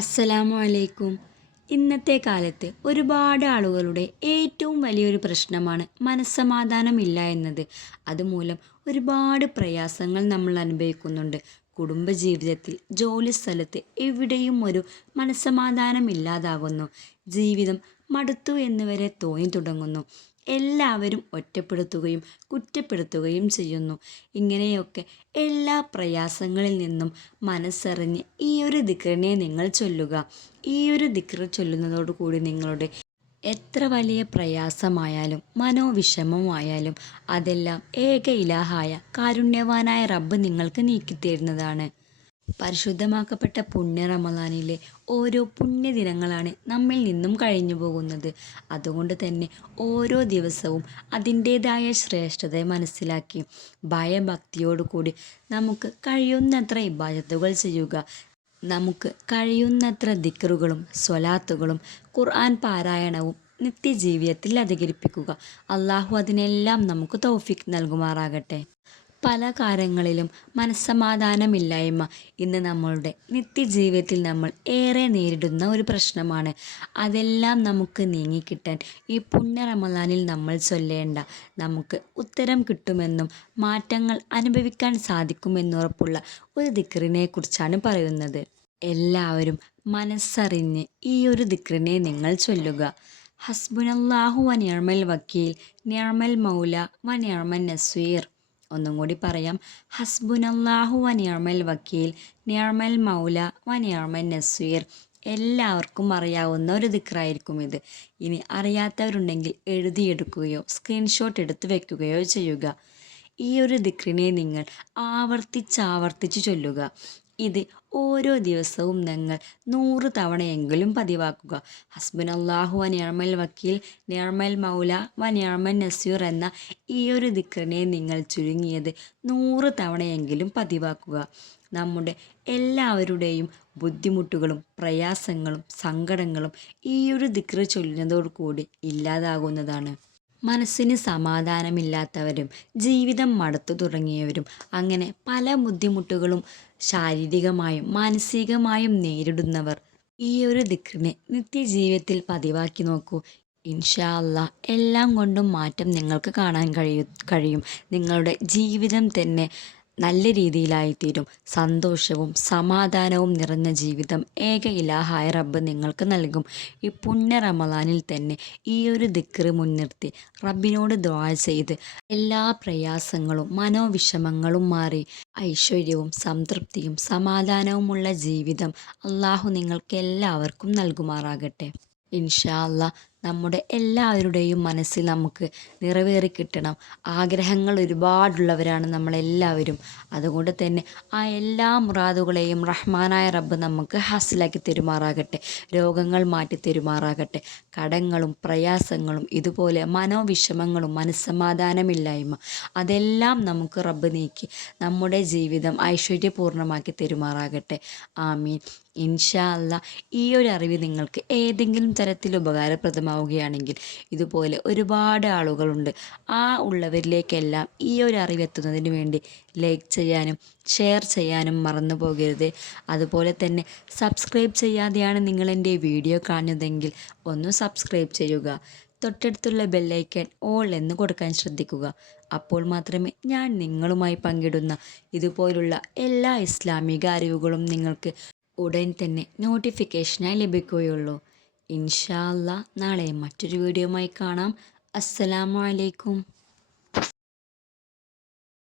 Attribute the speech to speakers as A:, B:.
A: അസ്സലാമു അലൈക്കും ഇന്നത്തെ കാലത്ത് ഒരുപാട് ആളുകളുടെ ഏറ്റവും വലിയൊരു പ്രശ്നമാണ് മനസ്സമാധാനമില്ല എന്നത്. അതുമൂലം ഒരുപാട് പ്രയാസങ്ങൾ നമ്മൾ അനുഭവിക്കുന്നുണ്ട്. കുടുംബജീവിതത്തിൽ ജോലി സ്ഥലത്ത് എവിടെയും ഒരു മനസ്സമാധാനമില്ലാതാകുന്നു ജീവിതം മടുത്തു എന്ന് വരെ തോന്നി തുടങ്ങുന്നു. എല്ലാവരും ഒറ്റപ്പെടുത്തുകയും കുറ്റപ്പെടുത്തുകയും ചെയ്യുന്നു. ഇങ്ങനെയൊക്കെ എല്ലാ പ്രയാസങ്ങളിൽ നിന്നും മനസ്സറിഞ്ഞ് ഈ ഒരു ദിക്റിനെ നിങ്ങൾ ചൊല്ലുക. ഈ ഒരു ദിക്ർ ചൊല്ലുന്നതോടുകൂടി നിങ്ങളുടെ എത്ര വലിയ പ്രയാസമായാലും മനോവിഷമമായാലും അതെല്ലാം ഏക ഇലാഹായ കാരുണ്യവാനായ റബ്ബ് നിങ്ങൾക്ക് നീക്കിത്തരുന്നതാണ്. പരിശുദ്ധമാക്കപ്പെട്ട പുണ്യ റമദാനിലെ ഓരോ പുണ്യദിനങ്ങളാണ് നമ്മിൽ നിന്നും കഴിഞ്ഞു പോകുന്നത്. അതുകൊണ്ട് തന്നെ ഓരോ ദിവസവും അതിന്റേതായ ശ്രേഷ്ഠത മനസ്സിലാക്കി ഭയഭക്തിയോടുകൂടി നമുക്ക് കഴിയുന്നത്ര ഇബാദത്തുകൾ ചെയ്യുക. നമുക്ക് കഴിയുന്നത്ര ദിക്റുകളും സ്വലാത്തുകളും ഖുർആൻ പാരായണവും നിത്യജീവിതത്തിൽ അധികരിപ്പിക്കുക. അള്ളാഹു അതിനെല്ലാം നമുക്ക് തൗഫിക് നൽകുമാറാകട്ടെ. പല കാര്യങ്ങളിലും മനസ്സമാധാനമില്ലായ്മ ഇന്ന് നമ്മളുടെ നിത്യജീവിതത്തിൽ നമ്മൾ ഏറെ നേരിടുന്ന ഒരു പ്രശ്നമാണ്. അതെല്ലാം നമുക്ക് നീങ്ങിക്കിട്ടാൻ ഈ പുണ്യ റമദാനിൽ നമ്മൾ ചൊല്ലേണ്ട നമുക്ക് ഉത്തരം കിട്ടുമെന്നും മാറ്റങ്ങൾ അനുഭവിക്കാൻ സാധിക്കുമെന്നുറപ്പുള്ള ഒരു ദിക്റിനെ കുറിച്ചാണ് പറയുന്നത്. എല്ലാവരും മനസ്സറിഞ്ഞ് ഈ ഒരു ദിക്റിനെ നിങ്ങൾ ചൊല്ലുക. ഹസ്ബുനല്ലാഹു വ വക്കീൽ നിയർമൽ മൗല വ നസീർ. ഒന്നും കൂടി പറയാം. ഹസ്ബുനല്ലാഹു വ നിഅമൽ വക്കീൽ നിയർമൽ മൗല വ നസീർ. എല്ലാവർക്കും അറിയാവുന്ന ഒരു ദിക്റായിരിക്കും ഇത്. ഇനി അറിയാത്തവരുണ്ടെങ്കിൽ എഴുതിയെടുക്കുകയോ സ്ക്രീൻഷോട്ട് എടുത്ത് വെക്കുകയോ ചെയ്യുക. ഈ ഒരു ദിക്റിനെ നിങ്ങൾ ആവർത്തിച്ചാവർത്തിച്ച് ചൊല്ലുക. ഇത് ഓരോ ദിവസവും നിങ്ങൾ നൂറ് തവണയെങ്കിലും പതിവാക്കുക. ഹസ്ബൻ അള്ളാഹു വ നിയർമൽ വക്കീൽ നിഅമൽ മൗല വ നിഅമൻ നസീർ എന്ന ഈ ഒരു ദിക്റിനെ നിങ്ങൾ ചുരുങ്ങിയത് നൂറ് തവണയെങ്കിലും പതിവാക്കുക. നമ്മുടെ എല്ലാവരുടെയും ബുദ്ധിമുട്ടുകളും പ്രയാസങ്ങളും സങ്കടങ്ങളും ഈ ഒരു ദിക്റ് ചൊല്ലുന്നതോടുകൂടി ഇല്ലാതാകുന്നതാണ്. മനസ്സിന് സമാധാനമില്ലാത്തവരും ജീവിതം മടുത്തു തുടങ്ങിയവരും അങ്ങനെ പല ബുദ്ധിമുട്ടുകളും ശാരീരികമായും മാനസികമായും നേരിടുന്നവർ ഈ ഒരു ദിക്റിനെ നിത്യജീവിതത്തിൽ പതിവാക്കി നോക്കൂ. ഇൻഷാ അല്ലാ എല്ലാം കൊണ്ടും മാറ്റം നിങ്ങൾക്ക് കാണാൻ കഴിയും കഴിയും. നിങ്ങളുടെ ജീവിതം തന്നെ നല്ല രീതിയിലായിത്തീരും. സന്തോഷവും സമാധാനവും നിറഞ്ഞ ജീവിതം ഏക ഇലാഹായ റബ്ബ് നിങ്ങൾക്ക് നൽകും. ഈ പുണ്യ റമദാനിൽ തന്നെ ഈ ഒരു ദിക്കറ് മുൻനിർത്തി റബ്ബിനോട് ദ്വാ ചെയ്ത് എല്ലാ പ്രയാസങ്ങളും മനോവിഷമങ്ങളും മാറി ഐശ്വര്യവും സംതൃപ്തിയും സമാധാനവുമുള്ള ജീവിതം അള്ളാഹു നിങ്ങൾക്ക് എല്ലാവർക്കും നൽകുമാറാകട്ടെ. ഇൻഷാ അല്ലാ നമ്മുടെ എല്ലാവരുടെയും മനസ്സിൽ നമുക്ക് നിറവേറി കിട്ടണം. ആഗ്രഹങ്ങൾ ഒരുപാടുള്ളവരാണ് നമ്മളെല്ലാവരും. അതുകൊണ്ട് തന്നെ ആ എല്ലാ മുറാദുകളെയും റഹ്മാനായ റബ്ബ് നമുക്ക് ഹാസിലാക്കി തെരുമാറാകട്ടെ. രോഗങ്ങൾ മാറ്റി തെരുമാറാകട്ടെ. കടങ്ങളും പ്രയാസങ്ങളും ഇതുപോലെ മനോവിഷമങ്ങളും മനസ്സമാധാനമില്ലായ്മ അതെല്ലാം നമുക്ക് റബ്ബ് നീക്കി നമ്മുടെ ജീവിതം ഐശ്വര്യപൂർണമാക്കി തെരുമാറാകട്ടെ. ആമീൻ. ഇൻഷാ അല്ല ഈ ഒരു അറിവ് നിങ്ങൾക്ക് ഏതെങ്കിലും തരത്തിൽ ഉപകാരപ്രദമാവുകയാണെങ്കിൽ ഇതുപോലെ ഒരുപാട് ആളുകളുണ്ട്. ആ ഉള്ളവരിലേക്കെല്ലാം ഈ ഒരു അറിവ് എത്തുന്നതിന് വേണ്ടി ലൈക്ക് ചെയ്യാനും ഷെയർ ചെയ്യാനും മറന്നു പോകരുത്. അതുപോലെ തന്നെ സബ്സ്ക്രൈബ് ചെയ്യാതെയാണ് നിങ്ങൾ എന്റെ വീഡിയോ കാണുന്നതെങ്കിൽ ഒന്ന് സബ്സ്ക്രൈബ് ചെയ്യുക. തൊട്ടടുത്തുള്ള ബെല്ലൈക്കൻ ഓൾ എന്ന് കൊടുക്കാൻ ശ്രദ്ധിക്കുക. അപ്പോൾ മാത്രമേ ഞാൻ നിങ്ങളുമായി പങ്കിടുന്ന ഇതുപോലുള്ള എല്ലാ ഇസ്ലാമിക അറിവുകളും നിങ്ങൾക്ക് ഉടൻ തന്നെ നോട്ടിഫിക്കേഷനായി ലഭിക്കുകയുള്ളൂ. ഇൻഷാ അല്ലാ നാളെ മറ്റൊരു വീഡിയോയുമായി കാണാം. അസ്സലാമു അലൈക്കും.